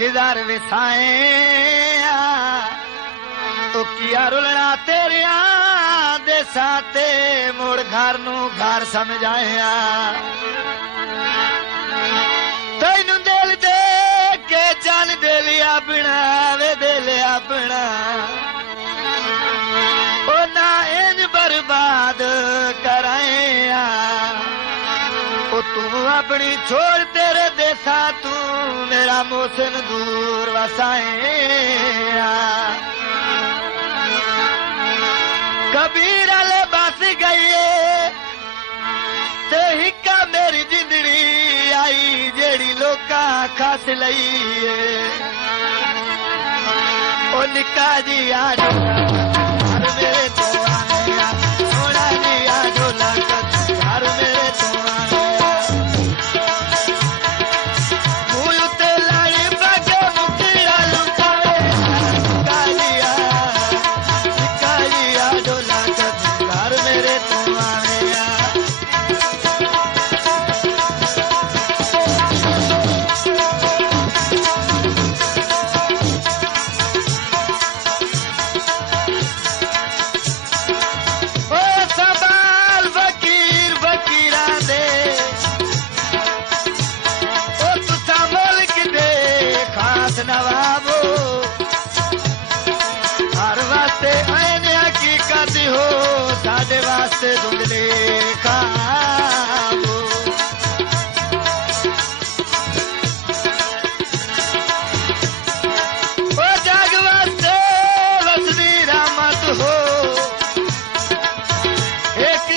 खिदार विसाए तो किया रुलना तेरिया देसा ते मुड़ घर नू घर समझाया तैनू दिल दे के जान दे लिया बिना वे दे लिया बिना ओ ना इंज बर्बाद कराया ओ तू अपनी छोड़ तेरे देसा तू मेरा मोहसिन दूर वसाया कबीर आले बस गई ते हिक्का मेरी जिंदड़ी आई जेड़ी लोका खस लई ओ निक्का जी आ घर मेरे तो आया सोना जी आ झोला घर मेरे तो आया मूल ते लाई बगे मुखिया लुकाए निक्का जी आ झोला घर मेरे तो आया नवाबो हर वास्ते आने हकीकत हो साडे वास्ते धुंधले खाबो ओ जग वास्ते वसदी रहमत हो एक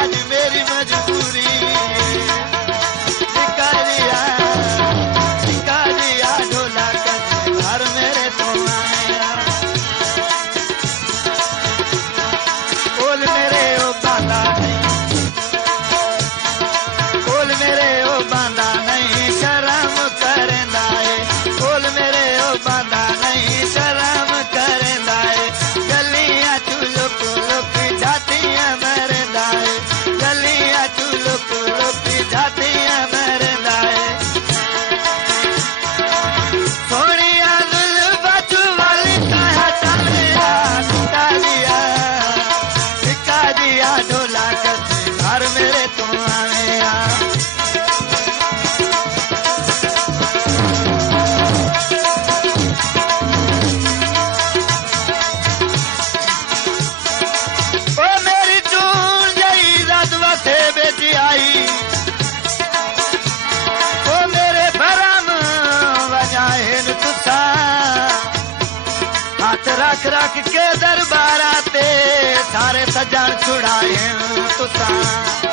आज मेरी मजबूरी निकालिया ढोला घर मेरे तो आया बोल मेरे ओ बांधा नहीं बोल मेरे ओ बांधा नहीं शर्म करेंदा है बोल मेरे ओ बांधा नहीं शर्म करेंदा है गलियां तू लुक लुक जातियां मरेंदा है गलियां तू लुक लुक जातियां मरेंदा है सोनिया दिल बचू वाली कहा चलिया निका दिया ढोला घर मेरे तो आया आई ओ मेरे भरम वजाहिन तुसा हाथ रख रख के दरबारा ते सारे सजन छुड़ाए तुसा